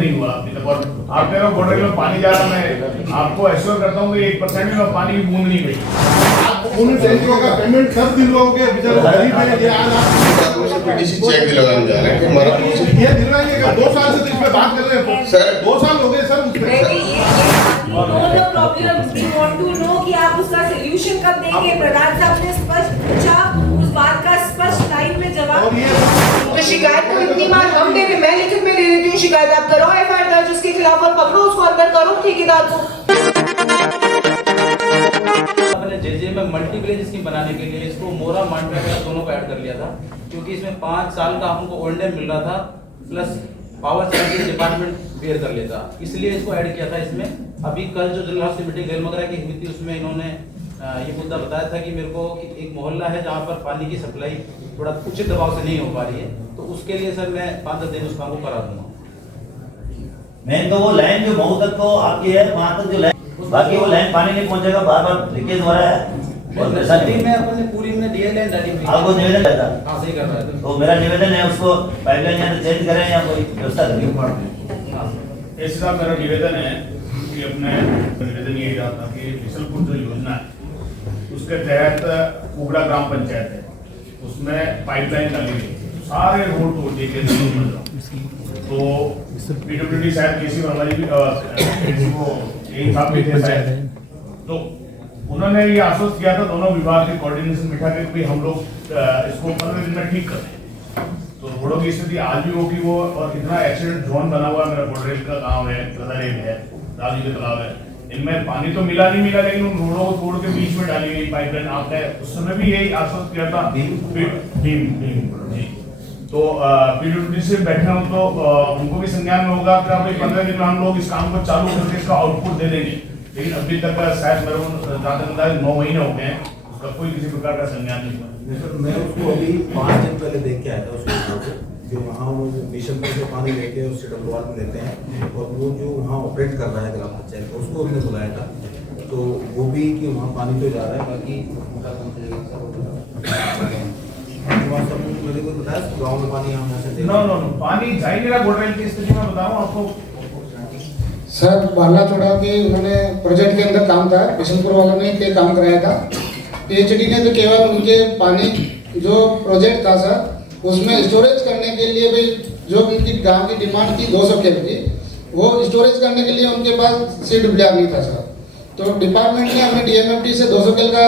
नहीं हुआ अभी तक। और आप कह रहे हो बॉर्डर में पानी जा रहा, मैं आपको एश्योर करता हूँ कि 1% में पानी की बूंद नहीं गई। उन टैंकरों का पेमेंट सब दिन लोगे बेचारे गरीब हैं। ये आज आप पीडीसी चेक भी लगाने जा रहे हैं कि हमारा ये दिलवाएंगे क्या? 2 साल से तो इस पे बात कर रहे हैं सर। 2 साल हो गए सर उस पे। Problem we want to know कि आप उसका सॉल्यूशन कब देंगे। प्रधान साहब ने स्पष्ट पूछा, उस बात का स्पष्ट लाइन में जवाब। तो शिकायत को इतनी बार हम दे रहे, मैं लिखित में दे देती हूँ शिकायत, आप करो एफआईआर दर्ज उसके खिलाफ और पकड़ो उसको, अंदर करो ठेकेदार को। जेजे में मल्टी विलेज स्कीम बनाने के लिए इसको मोरा मांडवा का दोनों को ऐड कर लिया था, क्योंकि इसमें 5 साल का हमको ओल्ड एज मिल रहा था plus power charges department bear कर लेता, इसलिए इसको ऐड किया था इसमें। अभी कल जो जिला की मीटिंग रेलमगरा की हुई थी उसमें इन्होंने ये मुद्दा बताया था कि मेरे को एक मोहल्ला है जहाँ पर पानी की सप्लाई थोड़ा उचित दबाव से नहीं हो पा रही है, तो उसके लिए सर मैं 5-10 दिन उस काम को करा दूंगा। मेन तो वो लाइन जो मऊ तक तो आपकी है, वहाँ तक जो लाइन, बाकी वो लाइन पानी नहीं पहुंचेगा, बार बार लीकेज हो रहा है। और में अपने पूरी में डीएल लाइन डाली हुई है। आपको निवेदन करता, हाँ सही कर रहा है। तो मेरा निवेदन है उसको पाइपलाइन यहाँ से चेंज करें या कोई व्यवस्था करें। इस हिसाब मेरा निवेदन है कि अपने निवेदन यही रहा था कि बिशलपुर जो योजना है उसके तहत उगड़ा ग्राम पंचायत है, उसमें पाइपलाइन डाली गई, सारे रोड तोड़ दिए गए। तो पीडब्ल्यूडी शायद केसी हमारी भी थे शायद, तो उन्होंने ये आश्वस्त किया था दोनों विभाग के कोऑर्डिनेशन बिठा के भी हम लोग इसको 15 दिन में ठीक कर दें। तो रोडों की स्थिति आज भी होगी वो, और इतना एक्सीडेंट जोन बना हुआ है, मेरा बोडरेल का गांव है, गदरेल है, राजू के तालाब है, इनमें पानी तो मिला नहीं मिला, लेकिन उन रोडों को तोड़ के बीच में डाली गई पाइपलाइन। आपने उस समय भी यही आश्वस्त किया था जी। तो पीडब्ल्यूडी से बैठे हो तो उनको भी संज्ञान में होगा कि भाई 15 दिन में हम लोग इस काम को चालू करके इसका आउटपुट दे देंगे, लेकिन अभी तक शायद मेरे को 9 महीने हो गए हैं, उसका कोई किसी प्रकार का संज्ञान नहीं हुआ। मैं उसको अभी 5 दिन पहले देख के आया था उसको, जो वहाँ वो बिशनपुर से पानी लेके उससे डब्लूआर में लेते हैं, और वो जो वहाँ ऑपरेट कर रहा है ग्राम पंचायत उसको हमने बुलाया था, तो वो भी कि वहाँ पानी तो जा रहा है, बाकी मेरे को बताया गाँव में पानी हम ऐसे नो पानी जा ही नहीं रहा। बोडरेल की स्थिति में बताऊँ आपको सर, बाला चौड़ा के उन्होंने प्रोजेक्ट के अंदर काम था, बिशनपुर वालों ने ये काम कराया था। पीएचडी ने तो केवल उनके पानी जो प्रोजेक्ट था सर उसमें स्टोरेज करने के लिए भाई जो उनकी गांव की डिमांड थी 200 केल की, वो स्टोरेज करने के लिए उनके पास CWR नहीं था सर। तो डिपार्टमेंट ने हमें DMFT से 200 केल का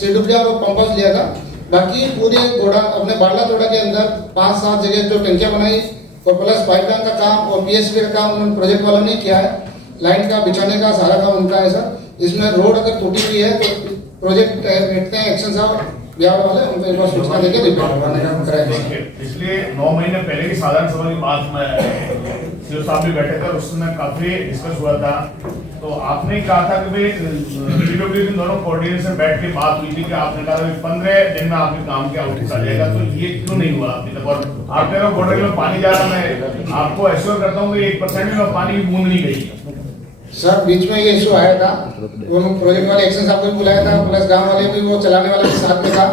CWR और पंप हाउस लिया था। बाकी पूरे घोड़ा अपने बाला चौड़ा के अंदर 5-7 जगह जो टंकियाँ बनाई और प्लस पाइपलाइन का काम और PSP का काम उन्होंने प्रोजेक्ट वालों ने किया है। लाइन का बिछाने का सारा काम उनका है सर। इसमें रोड अगर टूटी हुई है तो प्रोजेक्ट बैठते हैं एक्शन साहब बिहार वाले, उनको एक बार सूचना देके रिपेयर करवाने का कराएंगे। इसलिए 9 महीने पहले की साधारण सभा की बात में सीओ साहब भी बैठे थे, उस समय काफी डिस्कस हुआ था। तो आपने कहा था कि भाई पीडब्ल्यूडी दोनों कोऑर्डिनेशन बैठ के बात हुई थी कि आपने कहा था 15 दिन में आपके काम के आउटपुट आ जाएगा, तो ये क्यों नहीं हुआ अभी तक? और आप कह रहे हो बॉर्डर में पानी जा रहा, मैं आपको एश्योर करता हूँ कि 1% में पानी की बूंद नहीं गई। सर बीच में ये इशू आया था, वो प्रोजेक्ट वाले एक्शन साहब को भी बुलाया था, प्लस गांव वाले भी वो चलाने वाले के साथ में था।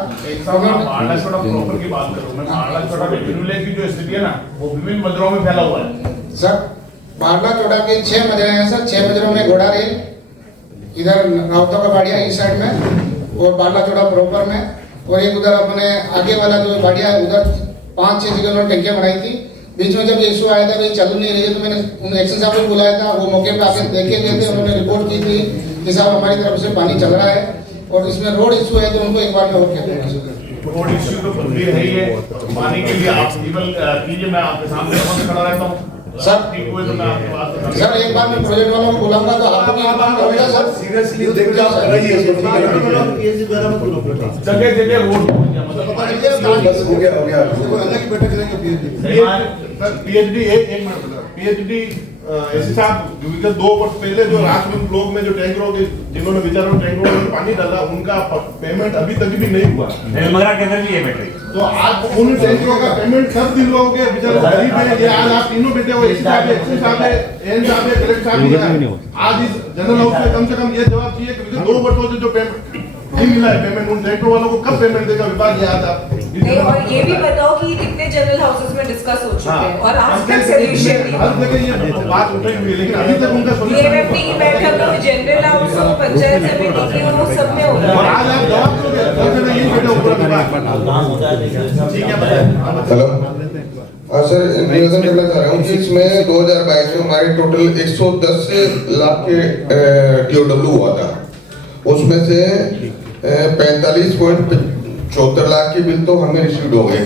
मारला छोटा प्रॉपर की बात करूं मैं, मारला छोटा विभिन्न की जो स्थिति है ना वो विभिन्न मजरों में फैला हुआ है सर। बारला चौड़ा के 6 मजरे हैं सर, 6 मजरों में घोड़ा रेल, इधर राउतों का बाड़िया इस साइड में और बारला चौड़ा प्रॉपर में, और एक उधर अपने आगे वाला जो बाड़िया है उधर 5-6 जगह उन्होंने टंकियाँ बनाई थी। बीच में जब ये इशू आया था भाई चालू नहीं रही है, तो मैंने उन एक्शन साहब को बुलाया था, वो मौके पे आके देखे गए थे, उन्होंने रिपोर्ट की थी कि साहब हमारी तरफ से पानी चल रहा है और इसमें रोड इशू है, तो उनको एक बार में और कहते हैं रोड इश्यू तो बंदी है ही है, पानी के लिए आप केवल कीजिए, मैं आपके सामने खड़ा रहता हूँ सर। ठीक हुए तो मैं आपकी बात बता सर एक बार मैं प्रोजेक्ट वालों को बुलाऊंगा तो आपको करूंगा सर। सीरियसली देख के आप कर रही है जगह जगह रोड हो गया अलग ही बैठक करेंगे। पीएचडी एक मिनट बता, पीएचडी ऐसे साहब विगत 2 वर्ष पहले जो राजमंद ब्लॉक में जो टैंकरों के जिन्होंने बेचारों टैंकरों में पानी डाला उनका पेमेंट अभी तक भी नहीं हुआ। रेलमगरा के अंदर भी ये बैठ रही, तो आज उन टैंकरों का पेमेंट सब दिन लोगे बेचारे गरीब हैं। ये आज आप तीनों बैठे हो, एसी साहब है, एक्शन साहब है, एन साहब है, कलेक्टर साहब है, आज इस जनरल हाउस में कम से कम ये जवाब चाहिए कि 2 वर्षों से जो पेमेंट नहीं मिला है, पेमेंट उन टैंकरों वालों को कब पेमेंट देगा विभाग? याद आप नहीं, और ये भी बताओ कि कितने जनरल हाउसेस में डिस्कस हो चुके हैं और आज तक सोल्यूशन सोल्यूशन हर जगह ये बात उठाई हुई है, लेकिन अभी तक उनका बीएमएफटी की बैठक में जनरल हाउस हो, पंचायत समिति की हो, सब में हो और रहा है। आज आप जवाब दोगे, हर जगह यही बैठे ऊपर विभाग। हेलो हाँ सर, निवेदन करना चाह रहा हूँ कि इसमें 2022 में हमारे टोटल 110 लाख के टीओडब्ल्यू हुआ था। उसमें से 45.74 लाख के बिल तो हमें रिसीव हो गए।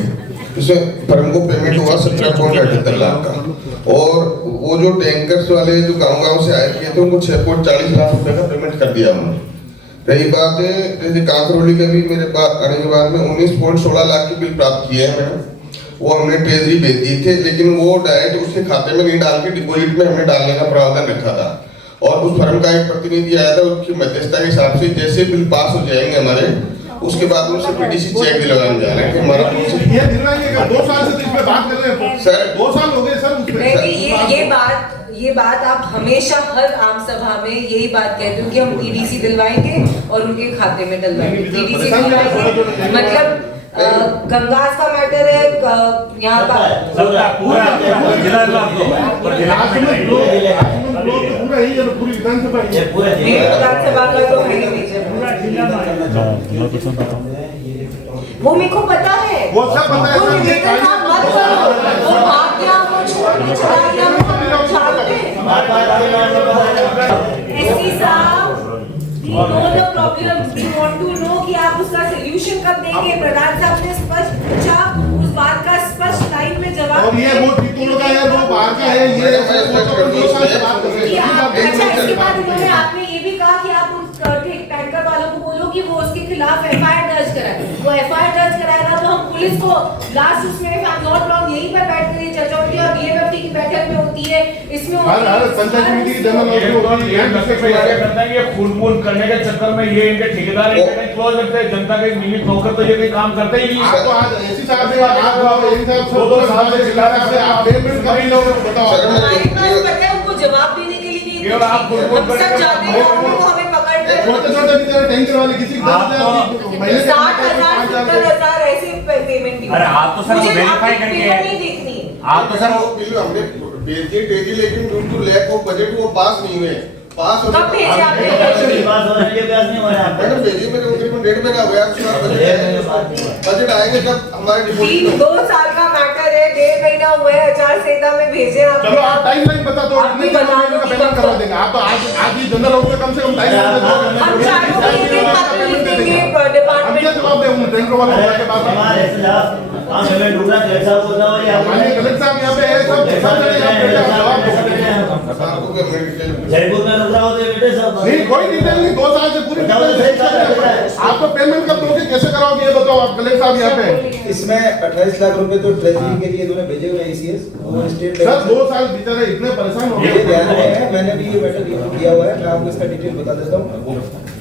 इसमें फर्म को पेमेंट हुआ 17.78 लाख का, और वो जो टैंकर्स वाले जो गाँव से आए थे उनको 6.40 लाख रुपए का पेमेंट कर दिया हमने। रही बात है जैसे कांकरोली का भी मेरे पास आने के बाद में 19.16 लाख के बिल प्राप्त किए हैं मैडम। वो हमने ट्रेजरी भेज दिए थे, लेकिन वो डायरेक्ट उसके खाते में नहीं डाल के डिपॉजिट में हमने डालने का प्रावधान रखा था। और उस फर्म का एक प्रतिनिधि आया था, उसकी मध्यस्थता के हिसाब से जैसे बिल पास हो जाएंगे हमारे, उसके बाद उनसे पीडीसी चेक भी लगाने जा रहे हैं कि हमारा ये दिलवाएंगे 2 साल से तो इस पे बात कर रहे हैं सर। 2 साल हो गए सर उसमें। नहीं, ये बात आप हमेशा हर आम सभा में यही बात कहते हो कि हम टीडीसी दिलवाएंगे और उनके खाते में डलवाएंगे। टीडीसी दिलवाएंगे मतलब गंगास का मैटर है, यहाँ का पूरा ही पूरी विधानसभा ही है। विधानसभा का तो है ही मेजर। वो मेरे को पता है, वो सब पता है वो सर, ये निवेदन आप मत करो, वो भाग्य वो छोड़ के चला गया, वो हम जानते हैं। एसपी साहब, we know the problems. We want to know कि आप उसका solution कब देंगे? प्रधान साहब ने स्पष्ट पूछा, उस बात का स्पष्ट लाइन में जवाब और ये वो तीतुल का है, वो बाहर का है, ये 2 साल से बात कर रहे हैं। अच्छा, इसके बाद उन्होंने आपने ये भी कहा कि आप उस टैंकर वालों को बोलो कि वो उसके खिलाफ एफआईआर दर्ज कराए। वो एफआईआर दर्ज कराएगा तो हम पुलिस को लास्ट उसमें नॉट रॉन्ग यहीं पर बैठ कर ये चर्चा होती है और बीएमएफटी की बैठक में होती है, इसमें हर पंचायत समिति की जनरल ये करता है ये खून करने के चक्कर में ये इनके ठेकेदार इनके क्लोज रखते हैं, जनता के मिली ठोकर तो ये कोई काम करते ही नहीं है। तो आज एसी साहब ने आप एसी साहब 2 साल से चिल्ला रहे हैं, आप पेमेंट कभी लोग बताओ। हमारे पास पता है उनको जवाब देने के लिए नहीं, केवल आप हम सब जाते हैं वो हमें पकड़ कर छोटे-छोटे बेचारे टैंकर वाले किसी को 10,000 महीने 60,000 70,000 ऐसे पेमेंट भी। अरे आप तो सर मुझे वेरीफाई आपकी करके पेपर नहीं देखनी। आप तो सर बिल हमने भेज दिए टेजी, लेकिन due to lack of budget वो पास नहीं हुए। पास होने कब भेजे आपने? पास हो रहा है, ये प्यास नहीं हो रहा है मैडम भेजिए, मेरे तकरीबन 1.5 महीना हो गया। बजट आएंगे जब हमारे डिपॉजिट 2 साल का मैटर है, 1.5 महीना हुआ है, आचार संहिता में भेजे आप। चलो आप टाइमलाइन बता दो, आप भी कितने बता दो का कि पेमेंट कब करवा देंगे। आप तो आज ही जनरल हाउस में कम से कम टाइमलाइन दे दो। हम चारों को एक-एक पत्र लिख देंगे हम डिपार्टमेंट क्या जवाब दें उन टैंकर वालों को के पास? हमारे ऐसे जवाब हम पेमेंट ढूंढना कलेक्टर साहब को बताओ या माननीय कलेक्टर साहब यहाँ पे है, सब जने यहाँ पे जवाब दो। जयपुर में रुक रहा हो तो बेटे सब नहीं, कोई डिटेल नहीं, 2 साल से पूरी डिटेल नहीं। आप तो पेमेंट कब दोगे, कैसे कराओगे ये बताओ आप कलेक्टर साहब यहाँ पे। इसमें 28 लाख रुपए तो ट्रेजरी के लिए इन्होंने भेजे हुए ईसीएस, वो स्टेट सर 2 साल बेचारे इतने परेशान हो ये गए। ध्यान में है, मैंने भी ये मैटर किया हुआ है, मैं आपको इसका डिटेल बता देता हूँ।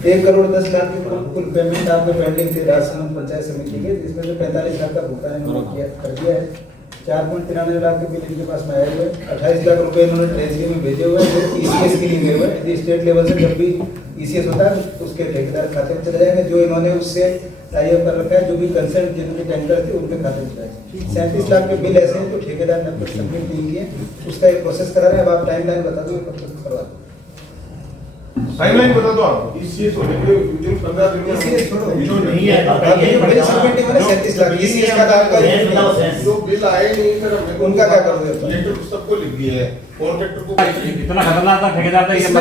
1,10,00,000 की कुल पेमेंट आपके पेंडिंग थे राजसमंद पंचायत समिति के, इसमें से 45 लाख का भुगतान इन्होंने कर दिया है। 4.93 लाख के बिल इनके पास में आए हुए, 28 लाख रुपए इन्होंने ट्रेजरी में भेजे हुए हैं, जो ईसीएस के लिए गए हुए हैं। यदि स्टेट लेवल से जब भी ईसीएस होता है तो उसके ठेकेदार खाते में चले जाएंगे, जो इन्होंने उससे टाई अप कर रखा है, जो भी कंसर्न जिनके टेंडर थे उनके खाते में जाएंगे। 37 लाख के बिल ऐसे हैं जो ठेकेदार ने अपने सबमिट नहीं किए, उसका एक प्रोसेस करा रहे हैं। अब आप टाइमलाइन बता दो कब तक करवा दो। टाइमलाइन बता दो आप। ईसीएस होने के विदिन 15 दिन में ईसीएस छोड़ो, जो नहीं है अभी जो बिल सबमिट हुए 37 लाख ईसीएस का आपका जो बिल आए नहीं सर, हमने उनका क्या करोगे? लेटर सबको लिख दिया है, कॉन्ट्रैक्टर को इतना खतरनाक था ठेकेदार था, ये सब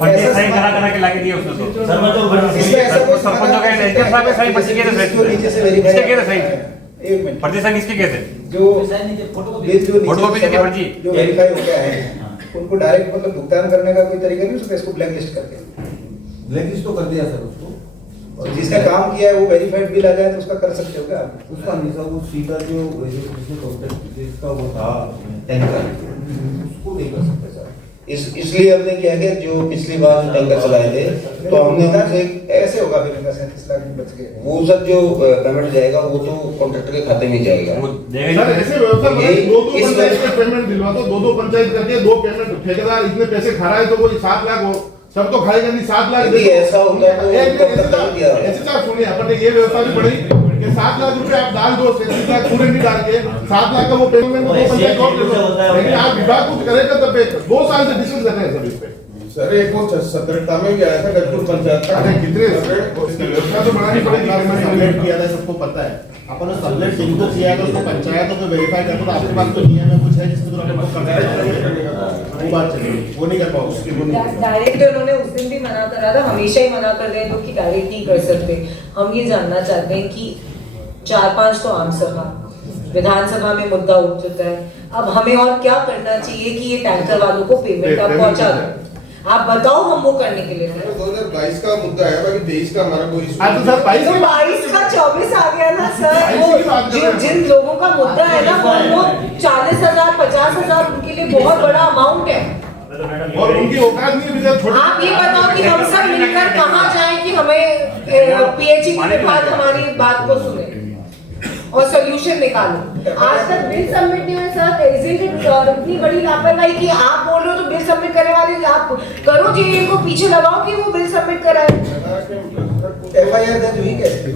फर्जी साइन करा के लाके दिए उसने तो सर मैं तो इसमें ऐसा कोई सरपंचों का एजेंट साहब के साइन फर्जी के थे, नीचे से वेरीफाई किसके किए थे साइन? एक मिनट, फर्जी साइन किसके किए थे? जो बिल जो फोटोकॉपी देके फर्जी जो वेरीफाई हो गया है उनको डायरेक्ट मतलब भुगतान करने का कोई तरीका नहीं, उसको इसको ब्लैक लिस्ट करके ब्लैकलिस्ट तो कर दिया सर उसको, और जिसने काम किया है वो वेरीफाइड बिल आ जाए तो उसका कर सकते हो क्या आप? उसका नहीं सर, वो सीधा जो जिसने कॉन्ट्रैक्ट जिसका वो था टैंकर, उसको नहीं कर सकते सर। इसलिए हमने क्या है कि जो पिछली बार जो टैंकर चलाए थे तो हमने उनसे ऐसे होगा फिर इनका 37 लाख बच गए। वो सब जो पेमेंट जाएगा वो तो कॉन्ट्रैक्टर के खाते में जाएगा। सर ऐसे व्यवस्था बनाई, 2 पंचायत के पेमेंट दिलवा दो, 2 पंचायत करके 2 पेमेंट। ठेकेदार इतने पैसे खा रहा है तो कोई 7 लाख हो, सब तो खाएगा नहीं, 7 लाख यदि ऐसा होता है तो ऐसे साहब सुनिए, अपन ने ये व्यवस्था भी बढ़ी कि कि 7 लाख रुपए आप डाल दो, 37 लाख पूरे नहीं डाल के 7 लाख का वो पेमेंट दो पंचायत और ले लो, लेकिन आप विभाग को करेगा तब 2 साल से डिस्कस कर रहे हैं सर इस पे। सर एक वो 17 में भी आया था गजपुर पंचायत का। अरे कितने व्यवस्था तो बनानी पड़ेगी, सबमिट किया था, सबको पता है। अपन सबमिट जिनको किया है उसको पंचायतों को वेरीफाई करना, तो आपके पास तो नियम है कुछ है जिसके द्वारा आपको करना है, वो बात चलेगी, वो नहीं कर पाओगे। डायरेक्ट उन्होंने उस दिन भी मना करा था, हमेशा ही मना कर रहे हैं लोग कि डायरेक्ट नहीं कर सकते। हम ये जानना चाहते हैं कि 4-5 तो आम सभा, विधानसभा में मुद्दा उठ चुका है, अब हमें और क्या करना चाहिए कि ये टैंकर वालों को पेमेंट आप पहुंचा दो। आप बताओ, हम वो करने के लिए 2022 का मुद्दा है, बाकी 23 का हमारा कोई इशू तो सर 22 का 24 आ गया ना सर। वो जिन लोगों का मुद्दा है ना वो 40,000 50,000 उनके लिए बहुत बड़ा अमाउंट है, और उनकी औकात नहीं है। आप ये बताओ कि हम सब मिलकर कहाँ जाएं कि हमें पीएचई विभाग हमारी बात को सुने और सोल्यूशन निकालो। आज तक बिल सबमिट नहीं हुए सर, इतनी बड़ी लापरवाही कि आप बोल रहे हो तो बिल सबमिट करने वाले आप करो, जेईए को पीछे लगाओ कि वो बिल सबमिट कराए। एफआईआर दर्ज हुई कैसे?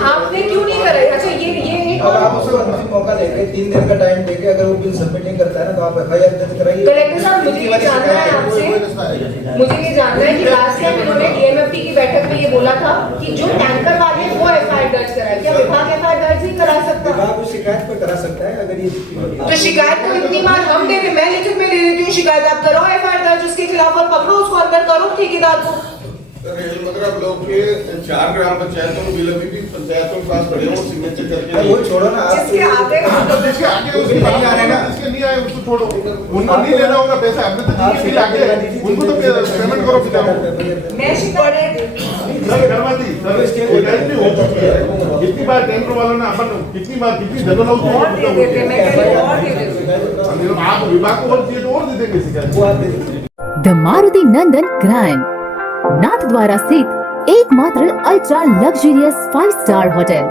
आपने क्यों नहीं कराई? अच्छा ये अब आप उसको मौका देके 3 दिन का टाइम देके अगर वो बिल सबमिट नहीं करता है ना तो आप एफआईआर दर्ज कराइए। कलेक्टर साहब मुझे ये जानना है आपसे, मुझे ये जानना है कि लास्ट टाइम उन्होंने डीएमएफटी की बैठक में ये बोला था कि जो टैंकर वाले हैं वो एफआईआर दर्ज कराए, क्या विभाग एफआईआर दर्ज नहीं करा सकता? विभाग उस शिकायत पर करा सकता है अगर ये तो शिकायत को इतनी बार हम दे रहे, मैं लिखित में दे देती हूँ शिकायत, आप करो एफआईआर दर्ज उसके खिलाफ और पकड़ो उसको, अंदर करो ठेकेदार को। रेलमंगरा ब्लॉक के 4 ग्राम पंचायतों को बिल अभी भी पंचायतों के पास पड़े हैं, वो सिग्नेचर करके वो छोड़ो ना, आप जिसके आगे जिसके आगे उसके नहीं आ रहे ना, जिसके नहीं आए उसको छोड़ो, उनको नहीं लेना होगा पैसा, हमने तो जिसके आगे उनको तो पेमेंट करो फिर। मैं शिकायत सर करवा दी सर, इसके गलती हो चुकी है। कितनी बार टेंडर वालों ने अपन कितनी जगह और दे देते, मैं कह रही हूं और दे देते। आप विभाग को और दिए तो और दे देंगे शिकायत। The Maruti Nandan grand Nathdwara स्थित एकमात्र ultra luxurious 5 star hotel.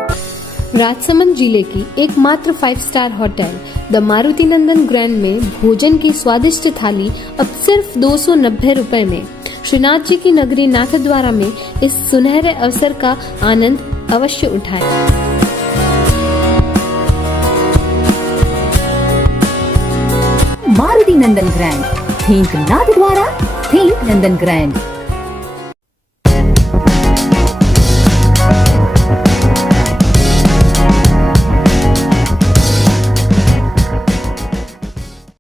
Rajsamand जिले की एकमात्र 5 star hotel the Maruti Nandan grand में भोजन की स्वादिष्ट थाली अब सिर्फ 290 रुपए में। श्रीनाथ जी की नगरी नाथद्वारा में इस सुनहरे अवसर का आनंद अवश्य उठाएं। मारुति नंदन ग्रैंड, थिंक नाथद्वारा, थिंक नंदन ग्रैंड।